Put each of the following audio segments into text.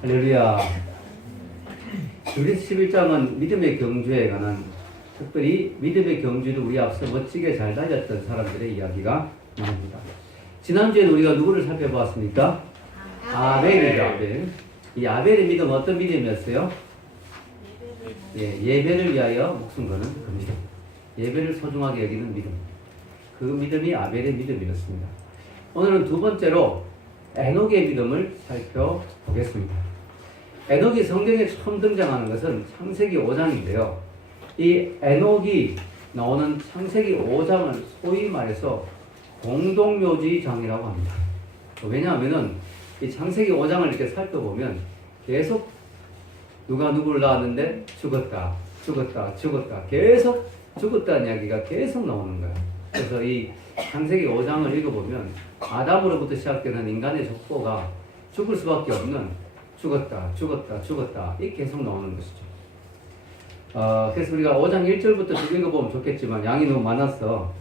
할렐루야. 히브리서 11장은 믿음의 경주에 관한, 특별히 믿음의 경주를 우리 앞서 멋지게 잘 달렸던 사람들의 이야기가 나옵니다. 지난주에는 우리가 누구를 살펴보았습니까? 아벨이죠. 아벨. 이 아벨의 믿음은 어떤 믿음이었어요? 예배를 위하여 목숨 거는 그 믿음. 예배를 소중하게 여기는 믿음. 그 믿음이 아벨의 믿음이었습니다. 오늘은 두 번째로 에녹의 믿음을 살펴보겠습니다. 에녹이 성경에 처음 등장하는 것은 창세기 5장인데요. 이 에녹이 나오는 창세기 5장을 소위 말해서 공동묘지장이라고 합니다. 왜냐하면은 이 창세기 5장을 이렇게 살펴보면 계속 누가 누구를 낳았는데 죽었다, 죽었다, 죽었다, 계속 죽었다는 이야기가 계속 나오는 거예요. 그래서 이 창세기 5장을 읽어보면 아담으로부터 시작되는 인간의 족보가 죽을 수밖에 없는 죽었다, 죽었다, 죽었다 이게 계속 나오는 것이죠. 그래서 우리가 5장 1절부터 쭉 읽어보면 좋겠지만 양이 너무 많아서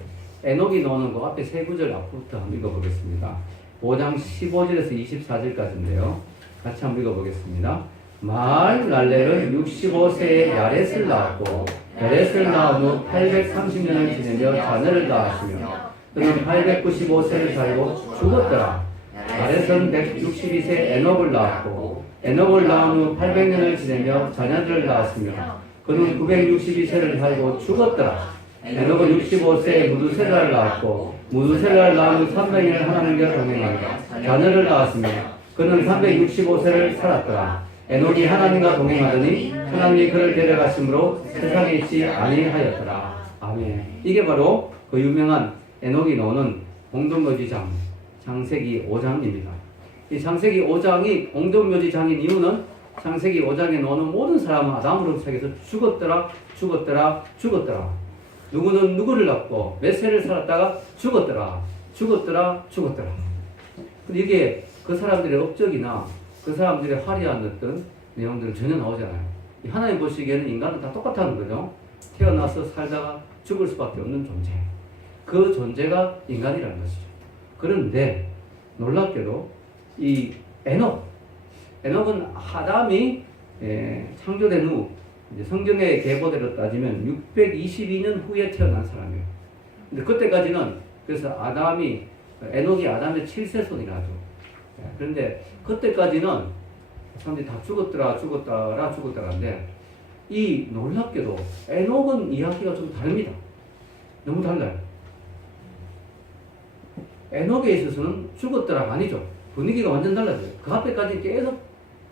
에녹이 나오는 거 앞에 세 구절 앞부터 한번 읽어보겠습니다. 5장 15절에서 24절까지인데요. 같이 한번 읽어보겠습니다. 마할랄렐은 65세에 야렛을 낳았고 야렛을 낳은 후 830년을 지내며 자녀를 낳았으며 그는 895세를 살고 죽었더라. 야렛은 162세 에녹을 낳았고 에녹을 낳은 후 800년을 지내며 자녀들을 낳았으며 그는 962세를 살고 죽었더라. 에녹은 65세에 무두셀라를 낳았고 무두셀라를 낳은 후 300년을 하나님과 동행하며 자녀를 낳았으며 그는 365세를 살았더라. 에녹이 하나님과 동행하더니 하나님이 그를 데려가심으로 세상에 있지 아니하였더라. 아멘. 이게 바로 그 유명한 에녹이 나오는 공동묘지장 창세기 5장입니다. 이 창세기 5장이 공동묘지장인 이유는 창세기 5장에 나오는 모든 사람은 아담으로 시작해서 죽었더라, 죽었더라, 죽었더라. 누구는 누구를 낳고 몇 세를 살았다가 죽었더라, 죽었더라, 죽었더라. 근데 이게 그 사람들의 업적이나 그 사람들의 화려한 어떤 내용들은 전혀 나오잖아요. 하나님 보시기에는 인간은 다 똑같다는 거죠. 태어나서 살다가 죽을 수밖에 없는 존재. 그 존재가 인간이라는 것이죠. 그런데 놀랍게도 이 에녹은 아담이 창조된 후 이제 성경의 계보대로 따지면 622년 후에 태어난 사람이에요. 근데 그때까지는 그래서 에녹이 아담의 7세손이라 하죠. 그런데 그때까지는 사람들이 다 죽었다라는데 이 놀랍게도 에녹은 이야기가 좀 다릅니다. 너무 달라요. 에녹에 있어서는 죽었더라가 아니죠. 분위기가 완전 달라져요. 그 앞에까지 계속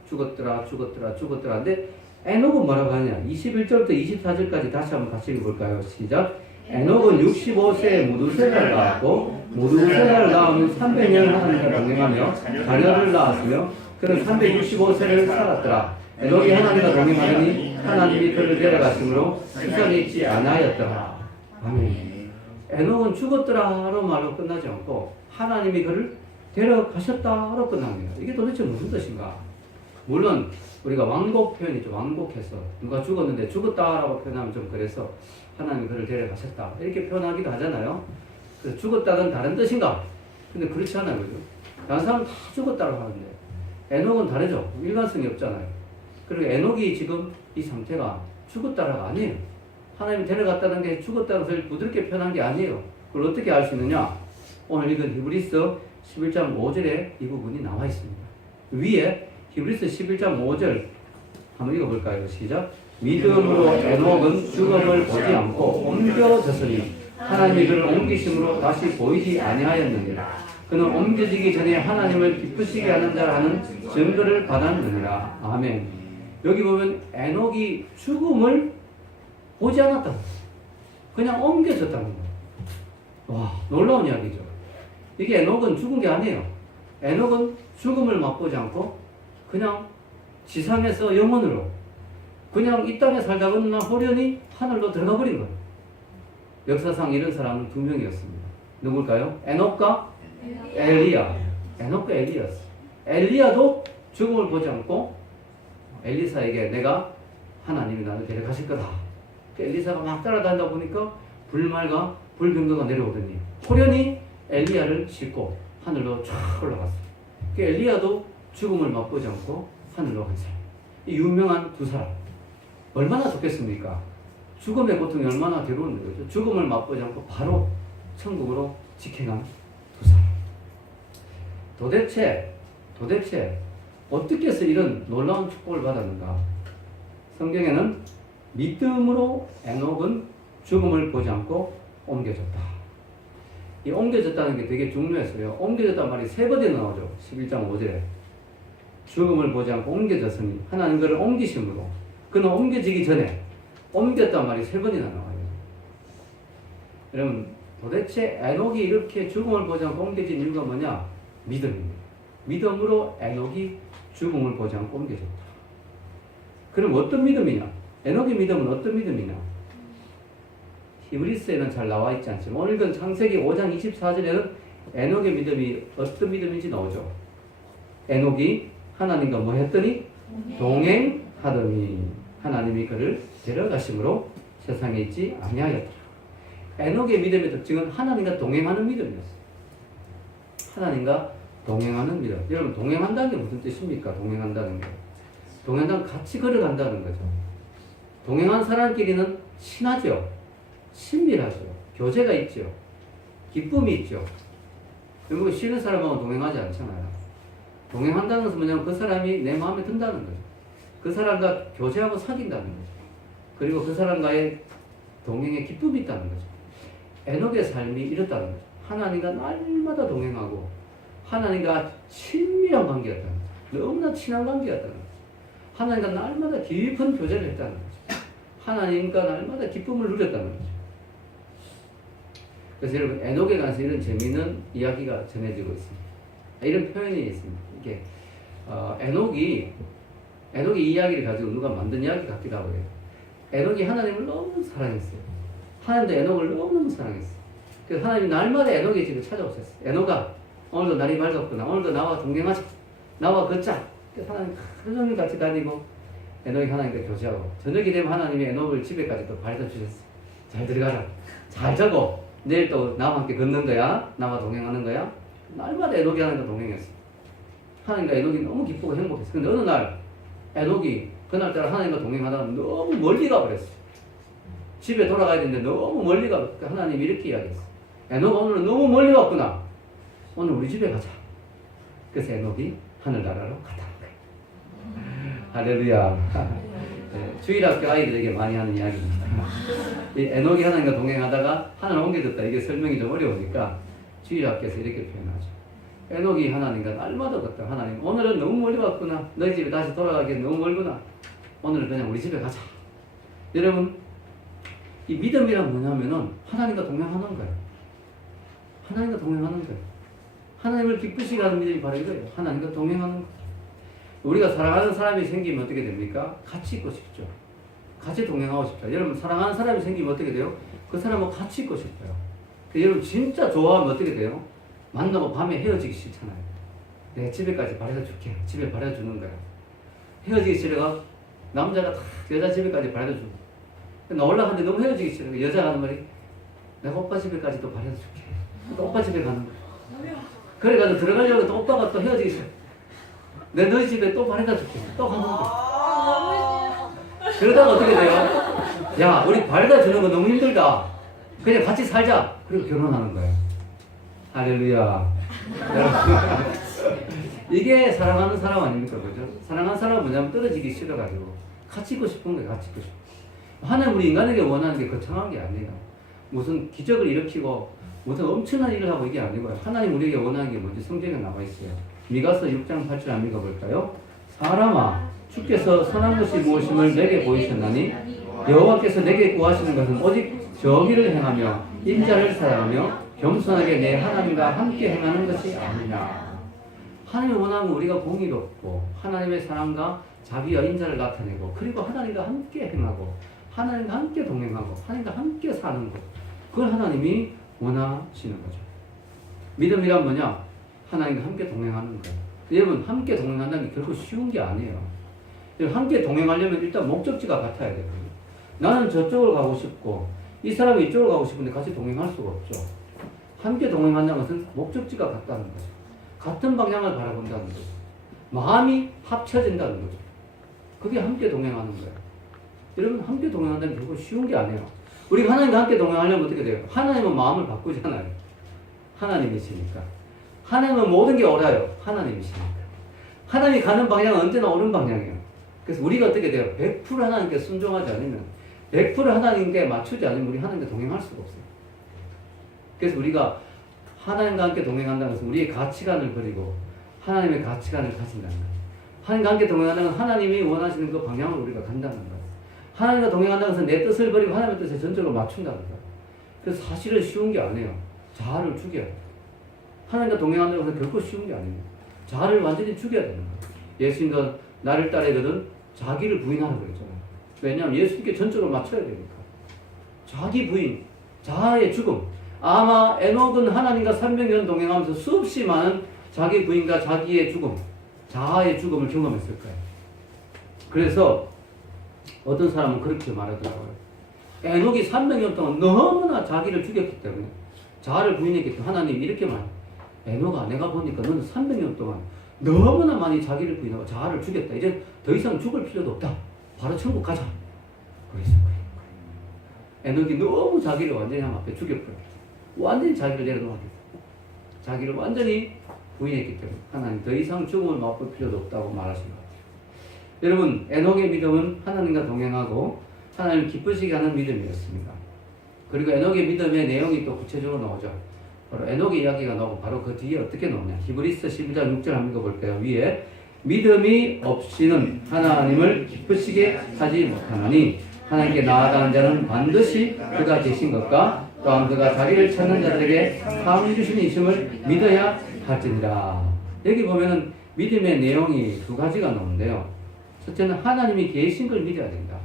죽었더라인데 에녹은 뭐라고 하냐? 21절부터 24절까지 다시 한번 같이 읽어볼까요? 시작. 에녹은 65세에 무두셀라를 낳았고 무두셀라를 낳으면 300년을 하나님과 동행하며 자녀를 낳았으며 그는 365세를 살았더라. 에녹이 하나님과 동행하더니 하나님이 그를 데려가심으로 세상에 있지 아니하였더라. 아멘. 에녹은 죽었더라로 말로 끝나지 않고 하나님이 그를 데려가셨다로 끝납니다. 이게 도대체 무슨 뜻인가? 물론 우리가 왕복 표현이죠. 왕복해서 누가 죽었는데 죽었다라고 표현하면 좀 그래서 하나님이 그를 데려가셨다 이렇게 표현하기도 하잖아요. 그래서 죽었다는 다른 뜻인가? 근데 그렇지 않아요. 그죠? 다른 사람은 다 죽었다고 하는데 에녹은 다르죠. 일관성이 없잖아요. 그리고 에녹이 지금 이 상태가 죽었다라가 아니에요. 하나님이 데려갔다는 게 죽었다는 것을 부드럽게 표현한 게 아니에요. 그걸 어떻게 알 수 있느냐? 오늘 읽은 히브리서 11장 5절에 이 부분이 나와 있습니다. 위에 히브리서 11장 5절 한번 읽어볼까요? 시작. 믿음으로 에녹은 죽음을 보지 않고 옮겨졌으니 하나님이 그를 옮기심으로 다시 보이지 아니하였느니라. 그는 옮겨지기 전에 하나님을 기쁘시게 하는 자라는 증거를 받았느니라. 아멘. 여기 보면 에녹이 죽음을 보지 않았다. 그냥 옮겨졌다는 거예요. 와, 놀라운 이야기죠. 이게 에녹은 죽은 게 아니에요. 에녹은 죽음을 맛보지 않고 그냥 지상에서 영혼으로 그냥 이 땅에 살다가 어느 날 호련히 하늘로 들어가 버린 거예요. 역사상 이런 사람은 두 명이었습니다. 누굴까요? 에녹과 엘리야. 에녹과 엘리야였어요. 엘리야도 죽음을 보지 않고 엘리사에게 내가 하나님이 나를 데려가실 거다. 엘리사가 막 따라다니다 보니까 불말과 불병거가 내려오더니 호련히 엘리야를 싣고 하늘로 쫙 올라갔어요. 엘리야도 죽음을 맛보지 않고 하늘로 간 사람. 이 유명한 두 사람. 얼마나 좋겠습니까? 죽음의 고통이 얼마나 괴로운 거죠. 죽음을 맛보지 않고 바로 천국으로 직행한 두 사람. 도대체 어떻게 해서 이런 놀라운 축복을 받았는가? 성경에는 믿음으로 에녹은 죽음을 보지 않고 옮겨졌다. 이 옮겨졌다는 게 되게 중요했어요. 옮겨졌단 말이 세 번이나 나오죠. 11장 5절에. 죽음을 보지 않고 옮겨졌으니 하나님 그를 옮기심으로 그는 옮겨지기 전에 옮겼단 말이 세 번이나 나와요. 여러분 도대체 에녹이 이렇게 죽음을 보지 않고 옮겨진 이유가 뭐냐? 믿음입니다. 믿음으로 에녹이 죽음을 보지 않고 옮겨졌다. 그럼 어떤 믿음이냐? 에녹의 믿음은 어떤 믿음이냐? 히브리스에는 잘 나와 있지 않지만 오늘 읽은 창세기 5장 24절에는 에녹의 믿음이 어떤 믿음인지 나오죠. 에녹이 하나님과 뭐 했더니? 동행하더니 하나님이 그를 데려가심으로 세상에 있지 아니하였다. 에녹의 믿음의 특징은 하나님과 동행하는 믿음이었어요. 하나님과 동행하는 믿음. 여러분 동행한다는 게 무슨 뜻입니까? 동행한다는 게. 동행한다는 같이 걸어간다는 거죠. 동행한 사람끼리는 친하죠. 친밀하죠. 교제가 있죠. 기쁨이 있죠. 여러분 싫은 사람하고 동행하지 않잖아요. 동행한다는 것은 뭐냐면 그 사람이 내 마음에 든다는 거죠. 그 사람과 교제하고 사귄다는 거죠. 그리고 그 사람과의 동행에 기쁨이 있다는 거죠. 에녹의 삶이 이렇다는 거죠. 하나님과 날마다 동행하고 하나님과 친밀한 관계였다는 거죠. 너무나 친한 관계였다는 거죠. 하나님과 날마다 깊은 교제를 했다는 거죠. 하나님과 날마다 기쁨을 누렸다는 거죠. 그래서 여러분 에녹에 관해서 이런 재미있는 이야기가 전해지고 있습니다. 이런 표현이 있습니다. 이게 에녹이 이 이야기를 가지고 누가 만든 이야기 같기도 하고요. 에녹이 하나님을 너무 사랑했어요. 하나님도 에녹을 너무너무 사랑했어요. 그래서 하나님이 날마다 에녹의 집에 찾아오셨어요. 에녹아 오늘도 날이 밝았구나. 오늘도 나와 동행하자. 나와 걷자. 그래서 하나님 하루 종일 같이 다니고 에녹이 하나님과 교제하고 저녁이 되면 하나님이 에녹을 집에까지 또 바래다 주셨어요. 잘 들어가라. 잘 자고 내일 또 나와 함께 걷는 거야. 나와 동행하는 거야. 날마다 에녹이 하나님과 동행했어요. 하나님과 에녹이 너무 기쁘고 행복했어요. 근데 어느 날 에녹이 그날따라 하나님과 동행하다가 너무 멀리 가버렸어요. 집에 돌아가야 되는데 너무 멀리 가버렸어요. 하나님이 이렇게 이야기했어요. 에녹아 오늘은 너무 멀리 왔구나. 오늘 우리 집에 가자. 그래서 에녹이 하늘나라로 갔다는 거예요. 할렐루야. 네, 주일학교 아이들에게 많이 하는 이야기입니다. 이 에녹이 하나님과 동행하다가 하늘 옮겨졌다. 이게 설명이 좀 어려우니까 주일학교에서 이렇게 표현하죠. 에녹이 하나님과 날마다 걷다. 하나님 오늘은 너무 멀리 왔구나. 너희 집에 다시 돌아가기엔 너무 멀구나. 오늘은 그냥 우리 집에 가자. 여러분 이 믿음이란 뭐냐면은 하나님과 동행하는 거예요. 하나님과 동행하는 거예요. 하나님을 기쁘시게 하는 믿음이 바로 이거예요. 하나님과 동행하는 거예요. 우리가 사랑하는 사람이 생기면 어떻게 됩니까? 같이 있고 싶죠. 같이 동행하고 싶죠. 여러분 사랑하는 사람이 생기면 어떻게 돼요? 그 사람하고 같이 있고 싶어요. 여러분 진짜 좋아하면 어떻게 돼요? 만나고 밤에 헤어지기 싫잖아요. 내가 집에까지 바래다 줄게. 집에 바래다 주는 거야. 헤어지기 싫어가 남자가 다 여자 집에까지 바래다 주고 나 올라가는데 너무 헤어지기 싫어. 여자가 하는 말이 내가 오빠 집에까지 또 바래다 줄게. 또 오빠 집에 가는 거야. 그래가지고 들어가려고 또 오빠가 또 헤어지기 싫어. 내 너희 집에 또 바래다 줄게. 또 가는 거야. 그러다가 어떻게 돼요? 야 우리 바래다 주는 거 너무 힘들다. 그냥 같이 살자. 그리고 결혼하는 거예요. 할렐루야. 이게 사랑하는 사람 아닙니까? 그죠? 사랑하는 사람은 뭐냐면 떨어지기 싫어가지고 같이 있고 싶은 거예요. 같이 있고 싶은 거예요. 하나님 우리 인간에게 원하는 게 거창한 게 아니에요. 무슨 기적을 일으키고 무슨 엄청난 일을 하고 이게 아니고요. 하나님 우리에게 원하는 게 뭔지 성경에 나와 있어요. 미가서 6장 8절 한번 읽어볼까요? 사람아 주께서 선한 것이 무엇임을 내게 보이셨나니 여호와께서 내게 구하시는 것은 오직 정의를 행하며 인자를 사랑하며 겸손하게 내 하나님과 함께 행하는 것이 아니냐. 하나님이 원하는 우리가 공의롭고 하나님의 사랑과 자비와 인자를 나타내고 그리고 하나님과 함께 행하고 하나님과 함께 동행하고 하나님과 함께 사는 것. 그걸 하나님이 원하시는 거죠. 믿음이란 뭐냐? 하나님과 함께 동행하는 거예요. 여러분 함께 동행한다는 게 결코 쉬운 게 아니에요. 함께 동행하려면 일단 목적지가 같아야 돼요. 나는 저쪽으로 가고 싶고 이 사람이 이쪽으로 가고 싶은데 같이 동행할 수가 없죠. 함께 동행한다는 것은 목적지가 같다는 거죠. 같은 방향을 바라본다는 거죠. 마음이 합쳐진다는 거죠. 그게 함께 동행하는 거예요. 여러분, 함께 동행한다는 게 결국 쉬운 게 아니에요. 우리가 하나님과 함께 동행하려면 어떻게 돼요? 하나님은 마음을 바꾸잖아요. 하나님이시니까. 하나님은 모든 게 옳아요. 하나님이시니까. 하나님이 가는 방향은 언제나 옳은 방향이에요. 그래서 우리가 어떻게 돼요? 100% 하나님께 순종하지 않으면, 100% 하나님께 맞추지 않으면 우리 하나님과 동행할 수가 없어요. 그래서 우리가 하나님과 함께 동행한다는 것은 우리의 가치관을 버리고 하나님의 가치관을 가진다는 거예요. 하나님과 함께 동행한다는 것은 하나님이 원하시는 그 방향으로 우리가 간다는 거예요. 하나님과 동행한다는 것은 내 뜻을 버리고 하나님의 뜻에 전적으로 맞춘다는 거예요. 그래서 사실은 쉬운 게 아니에요. 자아를 죽여야 돼요. 하나님과 동행한다는 것은 결코 쉬운 게 아닙니다. 자아를 완전히 죽여야 되는 거예요. 예수님도 나를 따르거든 자기를 부인하라고 그랬잖아요. 왜냐하면 예수님께 전적으로 맞춰야 되니까. 자기 부인, 자아의 죽음. 아마 에녹은 하나님과 300년 동행하면서 수없이 많은 자기 부인과 자기의 죽음, 자아의 죽음을 경험했을 거예요. 그래서 어떤 사람은 그렇게 말하더라고요. 에녹이 300년 동안 너무나 자기를 죽였기 때문에, 자아를 부인했기 때문에 하나님이 이렇게 말해요. 에녹아, 내가 보니까 너는 300년 동안 너무나 많이 자기를 부인하고 자아를 죽였다. 이제 더 이상 죽을 필요도 없다. 바로 천국 가자. 그랬을 거예요. 에녹이 너무 자기를 완전히 하나님 앞에 죽였거든요. 완전히 자기를 내려놓았기 때문에, 자기를 완전히 부인했기 때문에 하나님 더 이상 죽음을 맛볼 필요도 없다고 말하신 것 같아요. 여러분, 에녹의 믿음은 하나님과 동행하고 하나님을 기쁘시게 하는 믿음이었습니다. 그리고 에녹의 믿음의 내용이 또 구체적으로 나오죠. 바로 에녹의 이야기가 나오고 바로 그 뒤에 어떻게 나오냐. 히브리서 12장 6절 한번 읽어볼까요? 위에 믿음이 없이는 하나님을 기쁘시게 하지 못하나니 하나님께 나아가는 자는 반드시 그가 계신 것과 또한 그가 자기를 찾는 자들에게 상 주신이심을 믿어야 할지니라. 여기 보면은 믿음의 내용이 두 가지가 나오는데요. 첫째는 하나님이 계신 걸 믿어야 된다.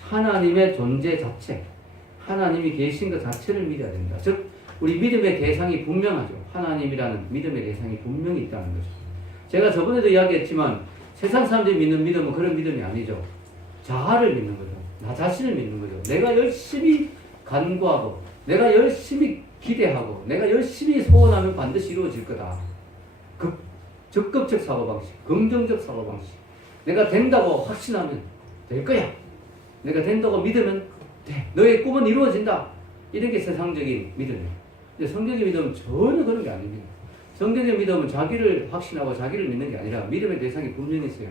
하나님의 존재 자체, 하나님이 계신 것 자체를 믿어야 된다. 즉 우리 믿음의 대상이 분명하죠. 하나님이라는 믿음의 대상이 분명히 있다는 거죠. 제가 저번에도 이야기했지만 세상 사람들이 믿는 믿음은 그런 믿음이 아니죠. 자아를 믿는 거죠. 나 자신을 믿는 거죠. 내가 열심히 간구하고 내가 열심히 기대하고 내가 열심히 소원하면 반드시 이루어질 거다. 적극적 사고방식, 긍정적 사고방식. 내가 된다고 확신하면 될 거야. 내가 된다고 믿으면 돼. 너의 꿈은 이루어진다. 이런 게 세상적인 믿음이에요. 근데 성경의 믿음은 전혀 그런 게 아닙니다. 성경의 믿음은 자기를 확신하고 자기를 믿는 게 아니라 믿음의 대상이 분명히 있어요.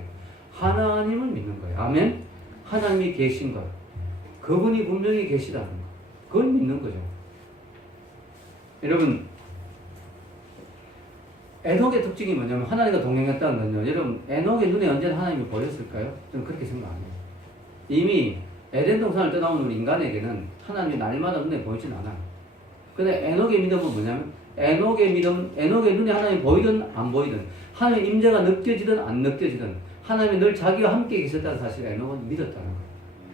하나님을 믿는 거예요. 아멘. 하나님이 계신 것. 그분이 분명히 계시다는 것. 그걸 믿는 거죠. 여러분, 에녹의 특징이 뭐냐면 하나님과 동행했다는 건요. 여러분, 에녹의 눈에 언제나 하나님이 보였을까요? 저는 그렇게 생각 안 해요. 이미 에덴 동산을 떠나온 우리 인간에게는 하나님이 날마다 눈에 보이진 않아요. 근데 에녹의 믿음은 뭐냐면 에녹의 믿음, 에녹의 눈에 하나님이 보이든 안 보이든 하나님의 임재가 느껴지든 안 느껴지든 하나님이 늘 자기와 함께 계셨다는 사실을 에녹은 믿었다는 거예요.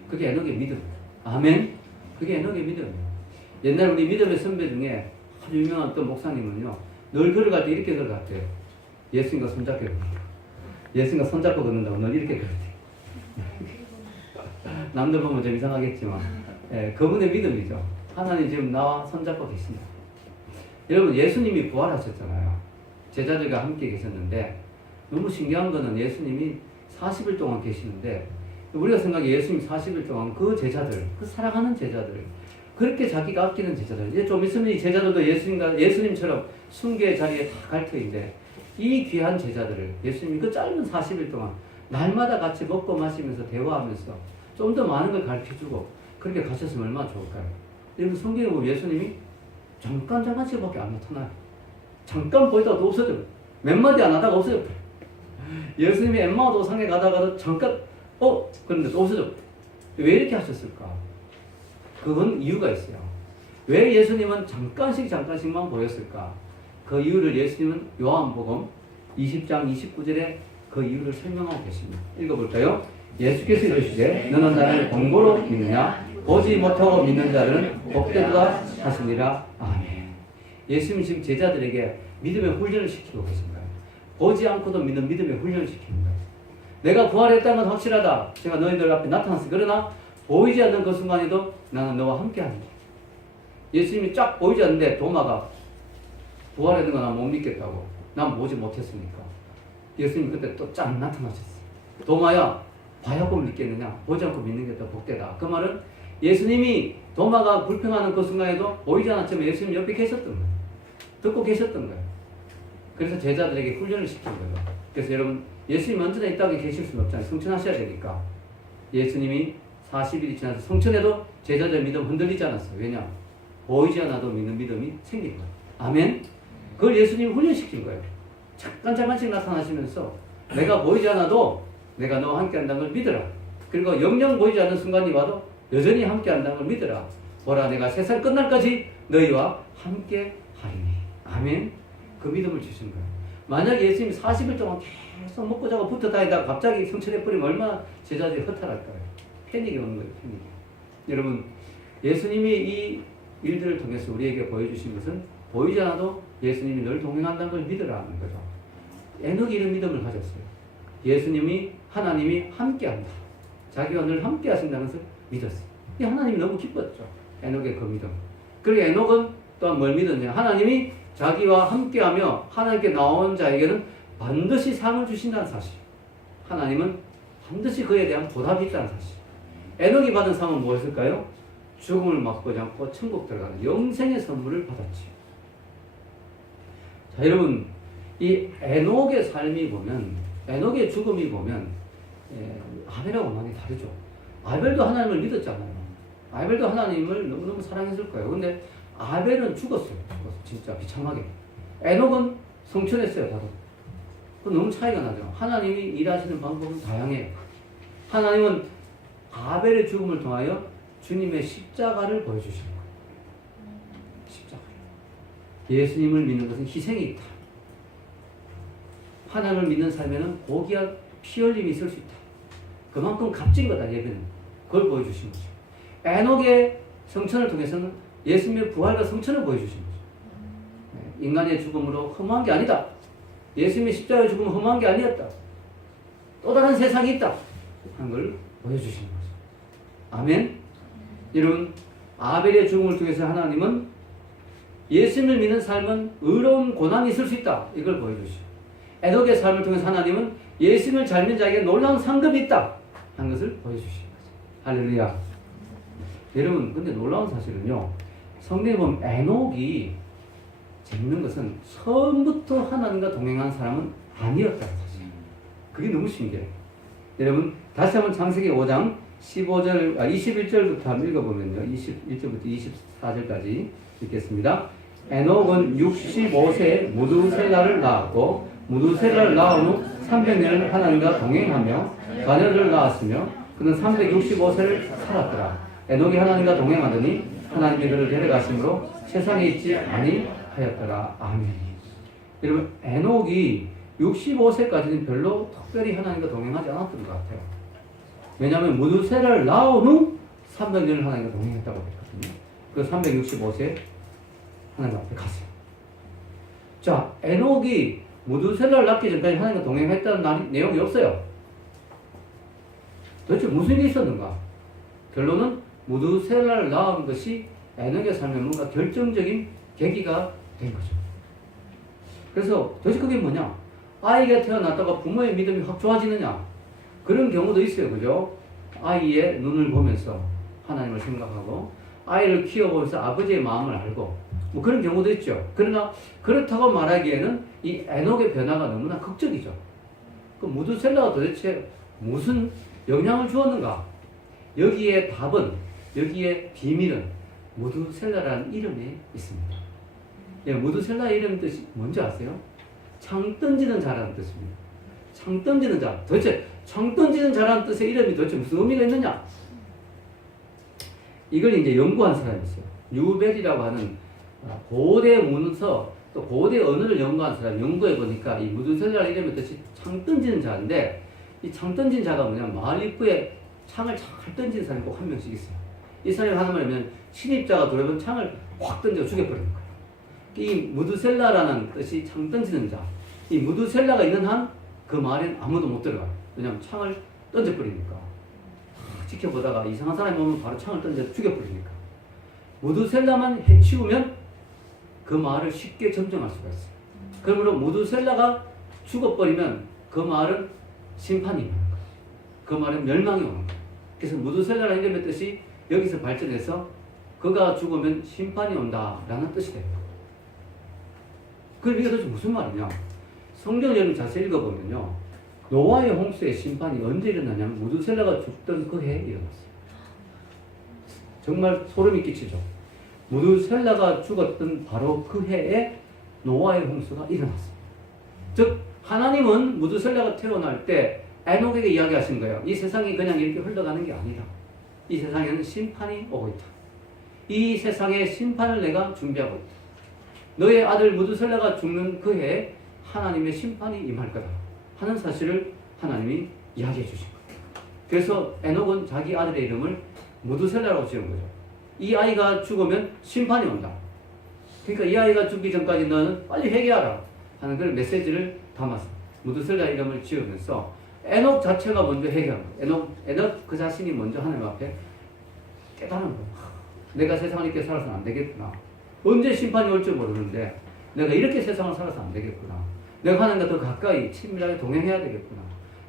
그게 에녹의 믿음이에요. 아멘? 그게 에녹의 믿음이에요. 옛날 우리 믿음의 선배 중에 아주 유명한 어떤 목사님은요, 늘 걸어갈 때 이렇게 걸어갔대요. 예수님과 손잡고 걷는다. 예수님과 손잡고 걷는다고 늘 이렇게 걸었대요. 남들 보면 좀 이상하겠지만, 그분의 믿음이죠. 하나님 지금 나와 손잡고 계신다. 여러분, 예수님이 부활하셨잖아요. 제자들과 함께 계셨는데, 너무 신기한 거는 예수님이 40일 동안 계시는데, 우리가 생각해 예수님 40일 동안 그 제자들, 그 사랑하는 제자들, 그렇게 자기가 아끼는 제자들, 이제 좀 있으면 이 제자들도 예수님처럼 숭계의 자리에 다 갈 터인데, 이 귀한 제자들을 예수님이 그 짧은 40일 동안 날마다 같이 먹고 마시면서 대화하면서 좀 더 많은 걸 가르쳐주고 그렇게 가셨으면 얼마나 좋을까요? 여러분, 성경에 보면 예수님이 잠깐씩밖에 안 나타나요. 잠깐 보이다가 또 없어져요. 몇 마디 안 하다가 없어져요. 예수님이 엠마오 도상에 가다가도 잠깐 그런데 또 없어져. 왜 이렇게 하셨을까? 그건 이유가 있어요. 왜 예수님은 잠깐씩만 보였을까? 그 이유를 예수님은 요한복음 20장 29절에 그 이유를 설명하고 계십니다. 읽어볼까요? 예수께서 이르시되 너는 나를 본고로 믿느냐? 보지 못하고 믿는 자는 복되도다 하시니라. 아멘. 예수님은 지금 제자들에게 믿음의 훈련을 시키고 계신 거예요. 보지 않고도 믿는 믿음의 훈련을 시키는 거예요. 내가 부활했다는 건 확실하다. 제가 너희들 앞에 나타났어. 그러나 보이지 않는 그 순간에도 나는 너와 함께 하는다. 예수님이 쫙 보이지 않는데 도마가 부활했는 건 난 못 믿겠다고. 난 보지 못했으니까. 예수님 그때 또 짠 나타나셨어요. 도마야, 봐야 꼭 믿겠느냐? 보지 않고 믿는 게 더 복되다. 그 말은 예수님이 도마가 불평하는 그 순간에도 보이지 않았지만 예수님 옆에 계셨던 거예요. 듣고 계셨던 거예요. 그래서 제자들에게 훈련을 시킨 거예요. 그래서 여러분, 예수님 언제나 이 땅에 계실 수는 없잖아요. 성천하셔야 되니까. 예수님이 40일이 지나서 성천에도 제자들의 믿음 흔들리지 않았어요. 왜냐? 보이지 않아도 믿는 믿음이 생긴 거예요. 아멘? 그걸 예수님이 훈련시킨 거예요. 잠깐씩 나타나시면서 내가 보이지 않아도 내가 너와 함께 한다는 걸 믿어라. 그리고 영영 보이지 않는 순간이 와도 여전히 함께 한다는 걸 믿어라. 보라, 내가 세상 끝날까지 너희와 함께 하리니. 아멘? 그 믿음을 주신 거예요. 만약에 예수님이 40일 동안 계속 먹고 자고 붙어 다니다가 갑자기 성천해버리면 얼마나 제자들이 허탈할까요? 패닉이 오는 거예요. 패닉이. 여러분, 예수님이 이 일들을 통해서 우리에게 보여주신 것은 보이지 않아도 예수님이 늘 동행한다는 걸 믿으라는 거죠. 에녹이 이런 믿음을 가졌어요. 예수님이, 하나님이 함께한다. 자기와 늘 함께 하신다는 것을 믿었어요. 이 하나님이 너무 기뻤죠. 에녹의 그 믿음. 그리고 에녹은 또한 뭘 믿었냐? 하나님이 자기와 함께하며 하나님께 나온 자에게는 반드시 상을 주신다는 사실. 하나님은 반드시 그에 대한 보답이 있다는 사실. 에녹이 받은 상은 무엇일까요? 죽음을 맛보지 않고 천국 들어가는 영생의 선물을 받았지. 자, 여러분, 이 에녹의 삶이 보면, 에녹의 죽음이 보면 아벨하고 많이 다르죠. 아벨도 하나님을 믿었잖아요. 아벨도 하나님을 너무너무 사랑했을 거예요. 근데 아벨은 죽었어요. 진짜 비참하게. 에녹은 성천했어요. 바로. 그 너무 차이가 나죠. 하나님이 일하시는 방법은 다양해요. 하나님은 아벨의 죽음을 통하여 주님의 십자가를 보여주시는 거예요. 십자가. 예수님을 믿는 것은 희생이 있다. 하나님을 믿는 삶에는 고귀한 피 흘림이 있을 수 있다. 그만큼 값진 거다, 예배는. 그걸 보여주신 거죠. 에녹의 성천을 통해서는 예수님의 부활과 성천을 보여주신 거죠. 인간의 죽음으로 허무한 게 아니다. 예수님의 십자가의 죽음은 허무한 게 아니었다. 또 다른 세상이 있다. 하는 걸 보여주시는 거죠. 아멘? 여러분, 아벨의 죽음을 통해서 하나님은 예수님을 믿는 삶은 의로운 고난이 있을 수 있다. 이걸 보여주시고, 에녹의 삶을 통해서 하나님은 예수님을 잘 믿는 자에게 놀라운 상급이 있다. 하는 것을 보여주시는 거죠. 할렐루야. 여러분, 근데 놀라운 사실은요, 성경에 보면 에녹이 재밌는 것은 처음부터 하나님과 동행한 사람은 아니었다는 사실. 그게 너무 신기해요. 여러분, 다시 한번 창세기 5장 21절부터 한번 읽어보면요. 21절부터 24절까지 읽겠습니다. 에녹은 65세에 무두셀라를 낳았고, 무두셀라를 낳은 후 300년을 하나님과 동행하며 자녀를 낳았으며, 그는 365세를 살았더라. 에녹이 하나님과 동행하더니 하나님이 그를 데려가심으로 세상에 있지 아니하였더라. 아멘. 여러분, 에녹이 65세까지는 별로 특별히 하나님과 동행하지 않았던 것 같아요. 왜냐하면 무두셀라를 낳은 후 300년을 하나님과 동행했다고 했거든요. 그 365세 하나님 앞에 갔어요. 자, 에녹이 무두셀라를 낳기 전까지 하나님과 동행했다는 내용이 없어요. 도대체 무슨 일이 있었는가? 결론은 무두셀라를 낳은 것이 에녹의 삶에 뭔가 결정적인 계기가 된 거죠. 그래서 도대체 그게 뭐냐? 아이가 태어났다가 부모의 믿음이 확 좋아지느냐? 그런 경우도 있어요. 그죠? 아이의 눈을 보면서 하나님을 생각하고, 아이를 키워보면서 아버지의 마음을 알고, 뭐 그런 경우도 있죠. 그러나 그렇다고 말하기에는 이 에녹의 변화가 너무나 극적이죠. 그 무두셀라가 도대체 무슨 영향을 주었는가? 여기에 답은, 여기에 비밀은 무두셀라라는 이름에 있습니다. 예, 무두셀라의 이름 뜻이 뭔지 아세요? 창 던지는 자라는 뜻입니다. 창 던지는 자. 도대체 창 던지는 자라는 뜻의 이름이 도대체 무슨 의미가 있느냐? 이걸 이제 연구한 사람이 있어요. 유벨이라고 하는 고대 문서, 또 고대 언어를 연구한 사람, 연구해 보니까 이 무두셀라의 이름의 뜻이 창 던지는 자인데, 이 창 던진 자가 뭐냐, 마을 입구에 창을 잘 던지는 사람이 꼭 한 명씩 있어요. 이 사람이 하는 말이면 침입자가 들어오면 창을 확 던져 죽여버리는 거예요. 이 무두셀라라는 뜻이 창 던지는 자. 이 무두셀라가 있는 한 그 마을엔 아무도 못 들어가요. 왜냐하면 창을 던져버리니까. 지켜보다가 이상한 사람이 오면 바로 창을 던져 죽여버리니까. 무두셀라만 해치우면 그 마을을 쉽게 점령할 수가 있어요. 그러므로 무두셀라가 죽어버리면 그 말은 심판이 오는 거예요. 그 말은 멸망이 오는 거예요. 그래서 무두셀라라는 이름의 뜻이 여기서 발전해서 그가 죽으면 심판이 온다라는 뜻이 돼요. 그럼 이게 도대체 무슨 말이냐? 성경을 여러분 자세히 읽어보면요. 노아의 홍수의 심판이 언제 일어나냐면 무두셀라가 죽던 그 해에 일어났어요. 정말 소름이 끼치죠. 무두셀라가 죽었던 바로 그 해에 노아의 홍수가 일어났어요. 즉 하나님은 무두셀라가 태어날 때 에녹에게 이야기하신 거예요. 이 세상이 그냥 이렇게 흘러가는 게 아니다. 이 세상에는 심판이 오고 있다. 이 세상에 심판을 내가 준비하고 있다. 너의 아들 무두셀라가 죽는 그 해에 하나님의 심판이 임할 거다 하는 사실을 하나님이 이야기해 주신 거예요. 그래서 에녹은 자기 아들의 이름을 무두셀라라고 지은 거죠. 이 아이가 죽으면 심판이 온다. 그러니까 이 아이가 죽기 전까지 너는 빨리 회개하라 하는 그런 메시지를 담아서 무두셀라 이름을 지으면서 에녹 자체가 먼저 회개한 거예요. 에녹 그 자신이 먼저 하나님 앞에 깨달은 거예요. 내가 세상을 이렇게 살아서는 안 되겠구나. 언제 심판이 올지 모르는데 내가 이렇게 세상을 살아서 안 되겠구나. 내가 하나님과 더 가까이 친밀하게 동행해야 되겠구나.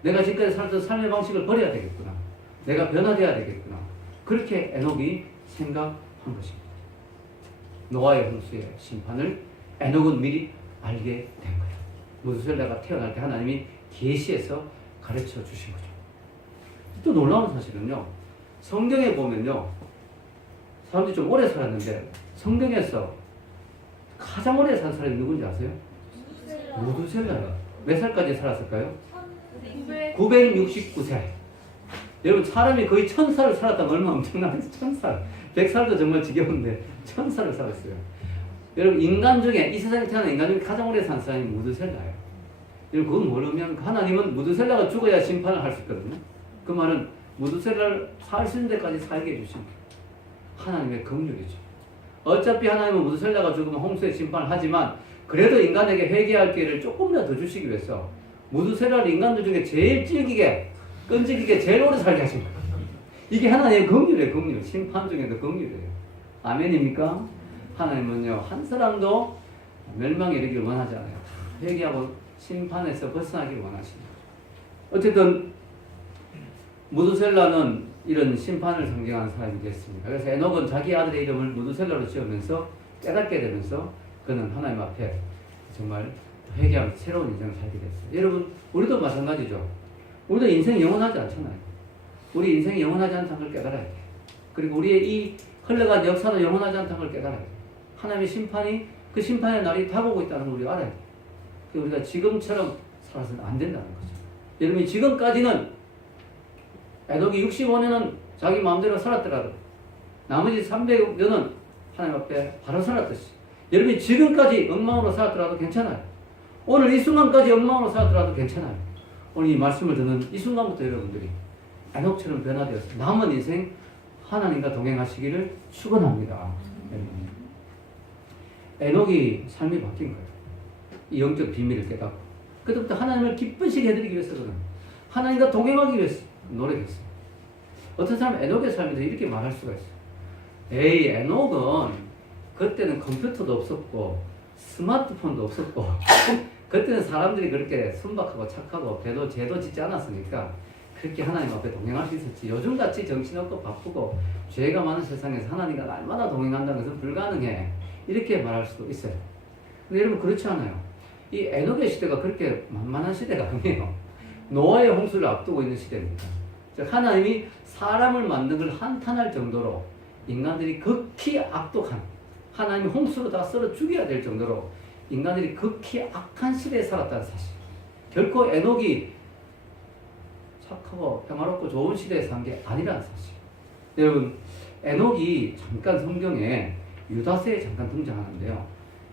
내가 지금까지 살았던 삶의 방식을 버려야 되겠구나. 내가 변화돼야 되겠구나. 그렇게 에녹이 생각한 것입니다. 노아의 홍수의 심판을 에녹은 미리 알게 된 거예요. 무두셀라가 태어날 때 하나님이 계시해서 가르쳐 주신 거죠. 또 놀라운 사실은요. 성경에 보면요. 사람들이 좀 오래 살았는데 성경에서 가장 오래 산 사람이 누군지 아세요? 무두셀라요. 몇 살까지 살았을까요? 969세. 여러분 사람이 거의 1000살을 살았다면 얼마나 엄청나요? 1000살. 100살도 정말 지겨운데 1000살을 살았어요. 여러분 인간 중에 이 세상에 태어난 인간 중에 가장 오래 산 사람이 무두셀라예요. 여러분 그건 모르면 하나님은 무두셀라가 죽어야 심판을 할 수 있거든요. 그 말은 무두셀라를 살 수 있는 데까지 살게 해주신 하나님의 긍휼이죠. 어차피 하나님은 무두셀라가 죽으면 홍수의 심판을 하지만 그래도 인간에게 회개할 기회를 조금이라도 더 주시기 위해서 무두셀라를 인간들 중에 제일 끈질기게 제일 오래 살게 하신 거예요. 이게 하나님의 긍휼이에요. 긍휼. 심판 중에도 긍휼이에요. 아멘입니까? 하나님은요 한 사람도 멸망에 이르기를 원하지 않아요. 회개하고 심판에서 벗어나기를 원하십니다. 어쨌든 무두셀라는 이런 심판을 상징하는 사람이 됐습니다. 그래서 에녹은 자기 아들의 이름을 무두셀라로 지으면서 깨닫게 되면서 그는 하나님 앞에 정말 회개하면서 새로운 인생을 살게 됐어요. 여러분 우리도 마찬가지죠. 우리도 인생이 영원하지 않잖아요. 우리 인생이 영원하지 않다는 걸 깨달아야 돼요. 그리고 우리의 이 흘러간 역사는 영원하지 않다는 걸 깨달아야 돼요. 하나님의 심판이 그 심판의 날이 다가오고 있다는 걸 우리가 알아야 돼요. 우리가 지금처럼 살아서는 안 된다는 거죠. 여러분 지금까지는 에녹이 65년은 자기 마음대로 살았더라도 나머지 300년은 하나님 앞에 바로 살았듯이 여러분이 지금까지 엉망으로 살았더라도 괜찮아요. 오늘 이 순간까지 엉망으로 살았더라도 괜찮아요. 오늘 이 말씀을 듣는 이 순간부터 여러분들이 에녹처럼 변화되어서 남은 인생 하나님과 동행하시기를 축원합니다. 에녹이 삶이 바뀐 거예요. 이 영적 비밀을 깨닫고 그때부터 하나님을 기쁘시게 해드리기 위해서는 하나님과 동행하기 위해서 노력했어요. 어떤 사람은 에녹의 삶에 대해서 이렇게 말할 수가 있어요. 에이 에녹은 그때는 컴퓨터도 없었고 스마트폰도 없었고 그때는 사람들이 그렇게 순박하고 착하고 배도 죄도 짓지 않았으니까 그렇게 하나님 앞에 동행할 수 있었지. 요즘같이 정신없고 바쁘고 죄가 많은 세상에서 하나님과 날마다 동행한다는 것은 불가능해. 이렇게 말할 수도 있어요. 근데 여러분 그렇지 않아요. 이 에녹의 시대가 그렇게 만만한 시대가 아니에요. 노아의 홍수를 앞두고 있는 시대입니다. 즉 하나님이 사람을 만든 걸 한탄할 정도로 인간들이 극히 악독한 하나님이 홍수로 다 썰어 죽여야 될 정도로 인간들이 극히 악한 시대에 살았다는 사실. 결코 에녹이 착하고 평화롭고 좋은 시대에 산 게 아니라는 사실. 여러분 에녹이 잠깐 성경에 유다서에 잠깐 등장하는데요.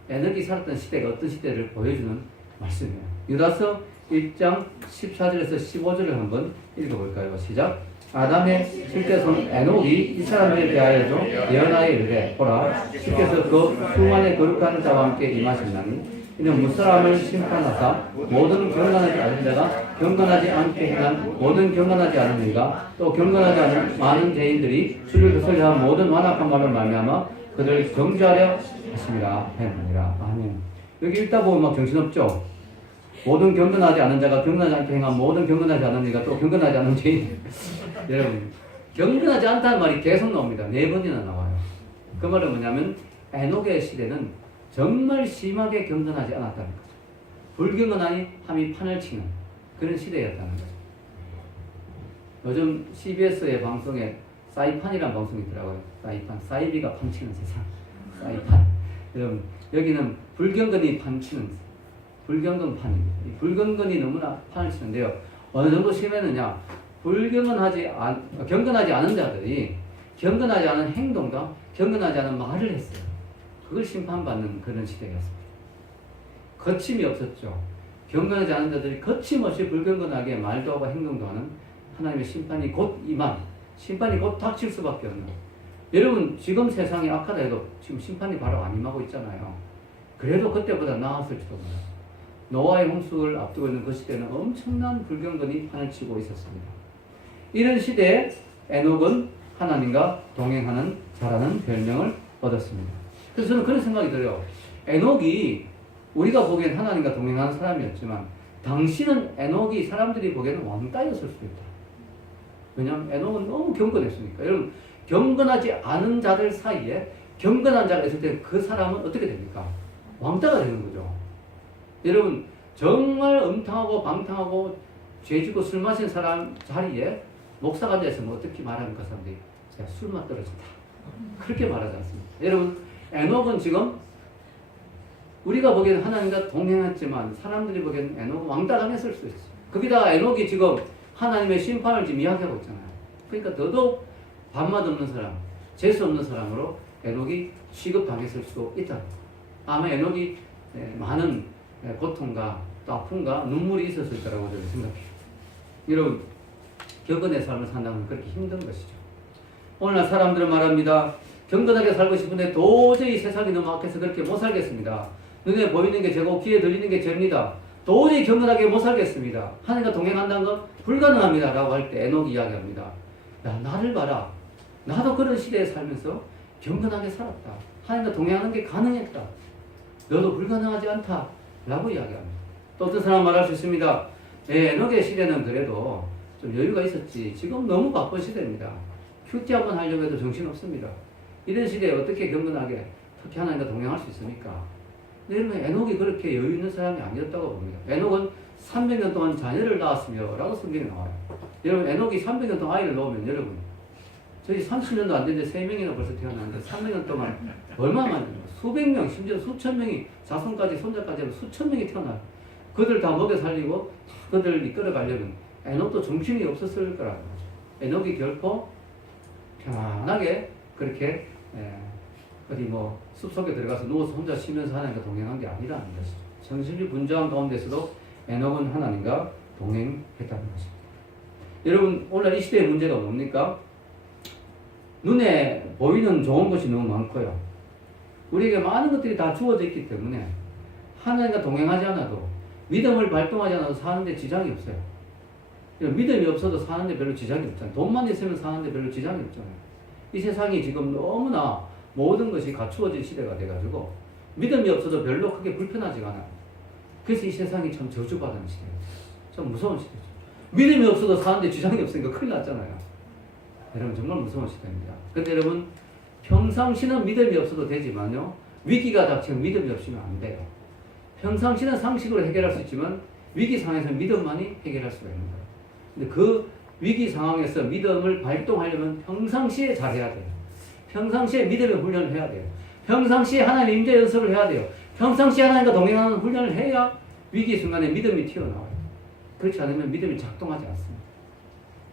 에녹이 살았던 시대가 어떤 시대를 보여주는 말씀이에요. 유다서 1장 14절에서 15절을 한번 읽어볼까요? 시작. 아담의 실께서는 에녹이 이 사람들에 대하여도 예언하여 이르되 보라 주께서 그 수많은 거룩한 자와 함께 임하신다니 이는 무사람을 심판하사 모든 경건하지 않은 자가 경건하지 않게 행한 모든 경건하지 않은 이가 또 경건하지 않은 많은 죄인들이 주를 거슬려 모든 완악한 말을 말미암아 그들을 정죄하려 하심이라 했느니라. 아멘. 여기 읽다 보면 막 정신없죠? 모든 경건하지 않은 자가 경건하지 않게 행한 모든 경건하지 않은 이가 또 경건하지 않은 죄인. 여러분, 경건하지 않다는 말이 계속 나옵니다. 4번이나 나와요. 그 말은 뭐냐면 에녹의 시대는 정말 심하게 경건하지 않았다는 거죠. 불경건하니 함이 판을 치는 그런 시대였다는 거죠. 요즘 CBS의 방송에 사이판이라는 방송이 있더라고요. 사이판, 사이비가 판치는 세상. 사이판. 여러분, 여기는 불경건이 판치는 불경건판입니다. 이 불경건이 너무나 판을 치는데요. 어느 정도 심했느냐? 경건하지 않은 자들이 경건하지 않은 행동과 경건하지 않은 말을 했어요. 그걸 심판받는 그런 시대였습니다. 거침이 없었죠. 경건하지 않은 자들이 거침없이 불경건하게 말도 하고 행동도 하는 하나님의 심판이 곧 닥칠 수밖에 없는. 여러분, 지금 세상이 악하다 해도 지금 심판이 바로 안 임하고 있잖아요. 그래도 그때보다 나았을지도 몰라요. 노아의 홍수를 앞두고 있는 그 시대는 엄청난 불경건이 판을 치고 있었습니다. 이런 시대에 에녹은 하나님과 동행하는 자라는 별명을 얻었습니다. 그래서 저는 그런 생각이 들어요. 에녹이 우리가 보기엔 하나님과 동행하는 사람이었지만 당시는 에녹이 사람들이 보기에는 왕따였을 수도 있다. 왜냐하면 에녹은 너무 경건했으니까. 여러분, 경건하지 않은 자들 사이에 경건한 자가 있을 때 그 사람은 어떻게 됩니까? 왕따가 되는 거죠. 여러분, 정말 음탕하고 방탕하고 죄짓고 술 마신 사람 자리에 목사가 앉아있으면 어떻게 말합니까? 사람들이 제가 술맛 떨어진다. 그렇게 말하지 않습니다. 여러분, 에녹은 지금 우리가 보기에는 하나님과 동행했지만 사람들이 보기에는 에녹은 왕따당했을 수 있어요. 거기다가 에녹이 지금 하나님의 심판을 지금 이야기하고 있잖아요. 그러니까 더더욱 밥맛 없는 사람, 재수 없는 사람으로 에녹이 취급당했을 수도 있다. 아마 에녹이 많은 고통과 또 아픔과 눈물이 있었을 거라고 저는 생각해요. 여러분, 경건의 삶을 산다면 그렇게 힘든 것이죠. 오늘날 사람들은 말합니다. 경건하게 살고 싶은데 도저히 세상이 너무 악해서 그렇게 못 살겠습니다. 눈에 보이는 게 죄고 귀에 들리는 게 죄입니다. 도저히 경건하게 못 살겠습니다. 하나님과 동행한다는 건 불가능합니다. 라고 할 때 에녹이 이야기합니다. 야, 나를 봐라. 나도 그런 시대에 살면서 경건하게 살았다. 하나님과 동행하는 게 가능했다. 너도 불가능하지 않다. 라고 이야기합니다. 또 어떤 사람은 말할 수 있습니다. 에녹의 시대는 그래도 좀 여유가 있었지. 지금 너무 바쁜 시대입니다. 큐티 한번 하려고 해도 정신없습니다. 이런 시대에 어떻게 경건하게 특히 하나님과 동행할 수 있습니까? 여러분, 에녹이 그렇게 여유 있는 사람이 아니었다고 봅니다. 에녹은 300년 동안 자녀를 낳았으며 라고 성경에 나와요. 여러분, 에녹이 300년 동안 아이를 낳으면 여러분, 저희 30년도 안 됐는데 3명이나 벌써 태어났는데 300년 동안 얼마나 많이 수백 명, 심지어 수천 명이 자손까지 손자까지 하면 수천 명이 태어나요. 그들 다 먹여 살리고 그들 이끌어가려면 에녹도 정신이 없었을 거라는 거죠. 에녹이 결코 편안하게 그렇게 어디 뭐 숲속에 들어가서 누워서 혼자 쉬면서 하나님과 동행한 게 아니라는 것이죠. 정신이 분주한 가운데서도 에녹은 하나님과 동행했다는 것입니다. 여러분, 오늘 이 시대의 문제가 뭡니까? 눈에 보이는 좋은 것이 너무 많고요. 우리에게 많은 것들이 다 주어져 있기 때문에 하나님과 동행하지 않아도 믿음을 발동하지 않아도 사는데 지장이 없어요. 믿음이 없어도 사는데 별로 지장이 없잖아요. 돈만 있으면 사는데 별로 지장이 없잖아요. 이 세상이 지금 너무나 모든 것이 갖추어진 시대가 돼가지고 믿음이 없어도 별로 크게 불편하지가 않아요. 그래서 이 세상이 참 저주받은 시대예요. 참 무서운 시대죠. 믿음이 없어도 사는데 지장이 없으니까 큰일 났잖아요. 여러분, 정말 무서운 시대입니다. 근데 여러분, 평상시는 믿음이 없어도 되지만요, 위기가 닥치면 믿음이 없으면 안 돼요. 평상시는 상식으로 해결할 수 있지만 위기 상황에서는 믿음만이 해결할 수가 있는 거예요. 근데 그 위기 상황에서 믿음을 발동하려면 평상시에 잘해야 돼요. 평상시에 믿음의 훈련을 해야 돼요. 평상시에 하나님의 임재 연습을 해야 돼요. 평상시에 하나님과 동행하는 훈련을 해야 위기 순간에 믿음이 튀어나와요. 그렇지 않으면 믿음이 작동하지 않습니다.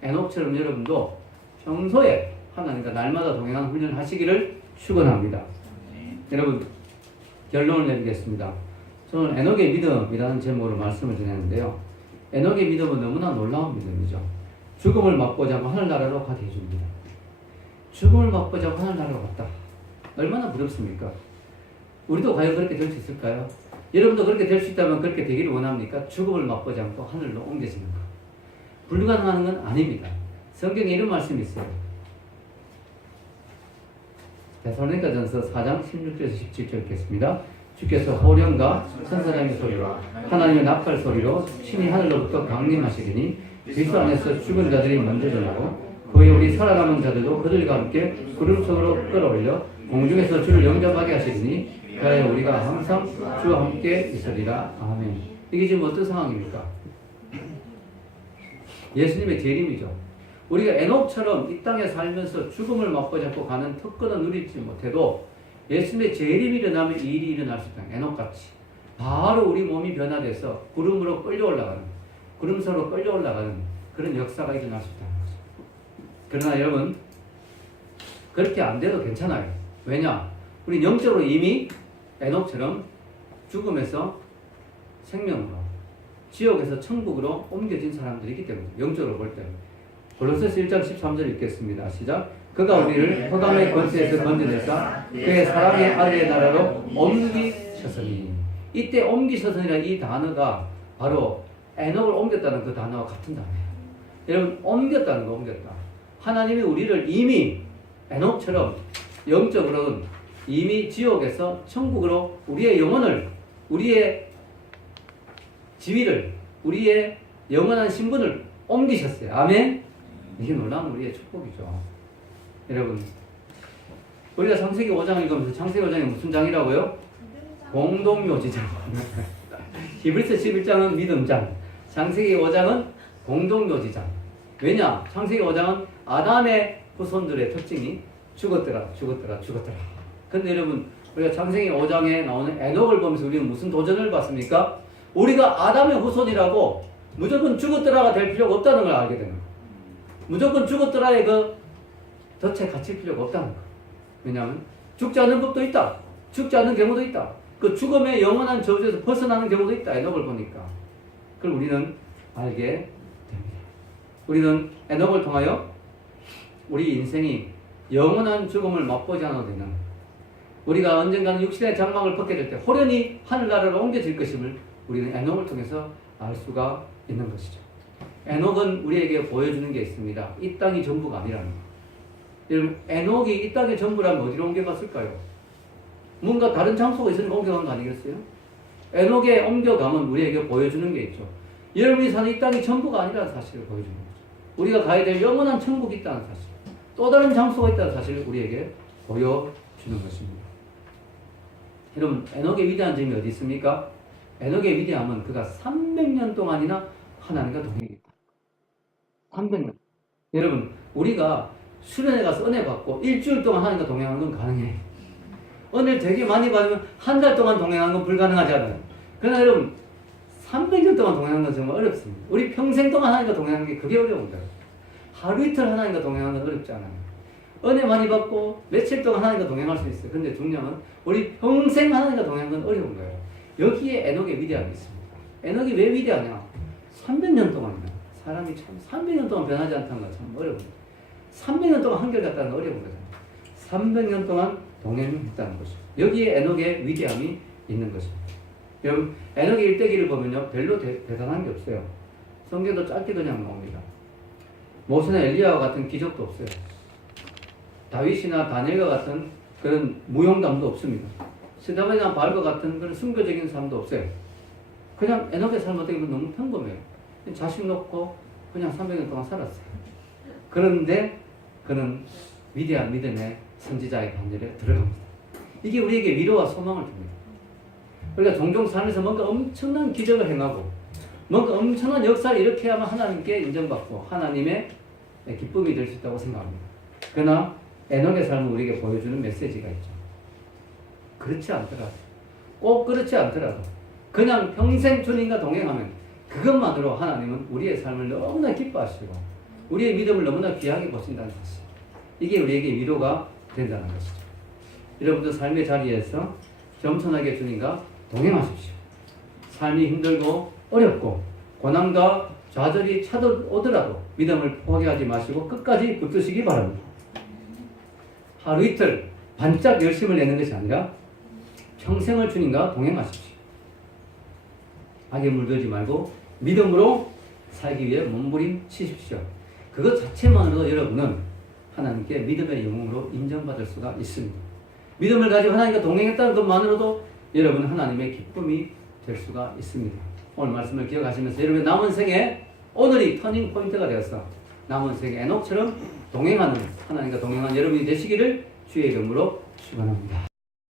에녹처럼 여러분도 평소에 하나님과 날마다 동행하는 훈련을 하시기를 축원합니다. 여러분, 결론을 내리겠습니다. 저는 에녹의 믿음이라는 제목으로 말씀을 드렸는데요. 에녹의 믿음은 너무나 놀라운 믿음이죠. 죽음을 맛보지 않고 하늘나라로 가게 해줍니다. 죽음을 맛보지 않고 하늘나라로 갔다. 얼마나 부럽습니까? 우리도 과연 그렇게 될 수 있을까요? 여러분도 그렇게 될 수 있다면 그렇게 되기를 원합니까? 죽음을 맛보지 않고 하늘로 옮겨지는 것. 불가능한 건 아닙니다. 성경에 이런 말씀이 있어요. 데살로니가전서 4장 16절에서 17절 읽겠습니다. 주께서 호령과 천사장의 소리와 하나님의 나팔 소리로 신이 하늘로부터 강림하시리니 그리스도 안에서 죽은 자들이 먼저 전하고 그에 우리 살아남은 자들도 그들과 함께 구름 속으로 끌어올려 공중에서 주를 영접하게 하시리니 그에 우리가 항상 주와 함께 있으리라. 아멘. 이게 지금 어떤 상황입니까? 예수님의 재림이죠. 우리가 에녹처럼 이 땅에 살면서 죽음을 맛보지 않고 가는 특권은 누리지 못해도 예수님의 재림이 일어나면 이 일이 일어날 수 있다. 에녹같이 바로 우리 몸이 변화돼서 구름으로 끌려 올라가는, 구름서로 끌려 올라가는 그런 역사가 일어날 수 있다는 거죠. 그러나 여러분, 그렇게 안 돼도 괜찮아요. 왜냐? 우리 영적으로 이미 에녹처럼 죽음에서 생명으로, 지옥에서 천국으로 옮겨진 사람들이기 때문에, 영적으로 볼 때. 골로새서 1장 13절 읽겠습니다. 시작. 그가 우리를 흑암의 권세에서 건져내사 그의 사랑의 아들의 나라로 옮기셨으니. 이때 옮기셨으니라 이 단어가 바로 에녹을 옮겼다는 그 단어와 같은 단어예요. 여러분, 옮겼다는 거, 옮겼다. 하나님이 우리를 이미 에녹처럼 영적으로는 이미 지옥에서 천국으로 우리의 영혼을, 우리의 지위를, 우리의 영원한 신분을 옮기셨어요. 아멘? 이게 놀라운 우리의 축복이죠. 여러분, 우리가 창세기 5장 읽으면서 창세기 5장이 무슨 장이라고요? 공동묘지장. 히브리서 11장은 믿음장, 창세기 5장은 공동묘지장. 왜냐? 창세기 5장은 아담의 후손들의 특징이 죽었더라. 근데 여러분, 우리가 창세기 5장에 나오는 에녹을 보면서 우리는 무슨 도전을 받습니까? 우리가 아담의 후손이라고 무조건 죽었더라가 될 필요가 없다는 걸 알게 되는 거예요. 무조건 죽었더라의 그 덫에 갇힐 필요가 없다는 거예요. 왜냐하면 죽지 않는 법도 있다. 죽지 않는 경우도 있다. 그 죽음의 영원한 저주에서 벗어나는 경우도 있다. 에녹을 보니까. 그걸 우리는 알게 됩니다. 우리는 에녹을 통하여 우리 인생이 영원한 죽음을 맛보지 않아도 되는, 우리가 언젠가는 육신의 장막을 벗게 될 때 호련히 하늘나라로 옮겨질 것임을 우리는 에녹을 통해서 알 수가 있는 것이죠. 에녹은 우리에게 보여주는 게 있습니다. 이 땅이 전부가 아니라는 거. 여러분, 에녹이 이 땅의 전부라면 어디로 옮겨갔을까요? 뭔가 다른 장소가 있으니까 옮겨간 거 아니겠어요? 에녹의 옮겨감은 우리에게 보여주는 게 있죠. 여러분이 사는 이 땅이 전부가 아니라는 사실을 보여주는 거죠. 우리가 가야 될 영원한 천국이 있다는 사실, 또 다른 장소가 있다는 사실을 우리에게 보여주는 것입니다. 여러분, 에녹의 위대한 점이 어디 있습니까? 에녹의 위대함은 그가 300년 동안이나 하나님과 동행했다. 300년. 여러분, 우리가 수련회 가서 은혜 받고 일주일 동안 하나님과 동행하는 건 가능해. 은혜를 되게 많이 받으면 한 달 동안 동행하는 건 불가능하지 않아요. 그러나 여러분, 300년 동안 동행하는 건 정말 어렵습니다. 우리 평생 동안 하나님과 동행하는 게 그게 어려운 거예요. 하루 이틀 하나님과 동행하는 건 어렵지 않아요. 은혜 많이 받고 며칠 동안 하나님과 동행할 수 있어요. 근데 중요한 건 우리 평생 하나님과 동행하는 건 어려운 거예요. 여기에 에녹의 위대함이 있습니다. 에녹이 왜 위대하냐? 300년 동안이나 사람이 참 300년 동안 변하지 않다는 건 참 어려운 거예요. 300년 동안 한결같다는 건 어려운 거잖아요. 300년 동안 동행했다는 것이죠. 여기에 에녹의 위대함이 있는 것입니다. 여러분, 에녹의 일대기를 보면요, 별로 대단한 게 없어요. 성경도 짧게 그냥 나옵니다. 모세나 엘리야와 같은 기적도 없어요. 다윗이나 다니엘과 같은 그런 무용담도 없습니다. 스데반이나 바알과 같은 그런 순교적인 삶도 없어요. 그냥 에녹의 삶 어떻게 보면 너무 평범해요. 자식 놓고 그냥 300년 동안 살았어요. 그런데 그는 위대한 믿음의 선지자의 반열에 들어갑니다. 이게 우리에게 위로와 소망을 줍니다. 우리가 종종 삶에서 뭔가 엄청난 기적을 행하고 뭔가 엄청난 역사를 일으켜야만 하나님께 인정받고 하나님의 기쁨이 될 수 있다고 생각합니다. 그러나 에녹의 삶은 우리에게 보여주는 메시지가 있죠. 그렇지 않더라도, 꼭 그렇지 않더라도 그냥 평생 주님과 동행하면 그것만으로 하나님은 우리의 삶을 너무나 기뻐하시고 우리의 믿음을 너무나 귀하게 보신다는 사실, 이게 우리에게 위로가 된다는 것이죠. 여러분도 삶의 자리에서 겸손하게 주님과 동행하십시오. 삶이 힘들고 어렵고 고난과 좌절이 찾아오더라도 믿음을 포기하지 마시고 끝까지 붙드시기 바랍니다. 하루 이틀 반짝 열심을 내는 것이 아니라 평생을 주님과 동행하십시오. 악에 물들지 말고 믿음으로 살기 위해 몸부림치십시오. 그것 자체만으로도 여러분은 하나님께 믿음의 영웅으로 인정받을 수가 있습니다. 믿음을 가지고 하나님과 동행했다는 것만으로도 여러분 하나님의 기쁨이 될 수가 있습니다. 오늘 말씀을 기억하시면서 여러분 남은 생에 오늘이 터닝 포인트가 되어서 남은 생에 에녹처럼 동행하는 하나님과 동행하는 여러분이 되시기를 주의 이름으로 축원합니다.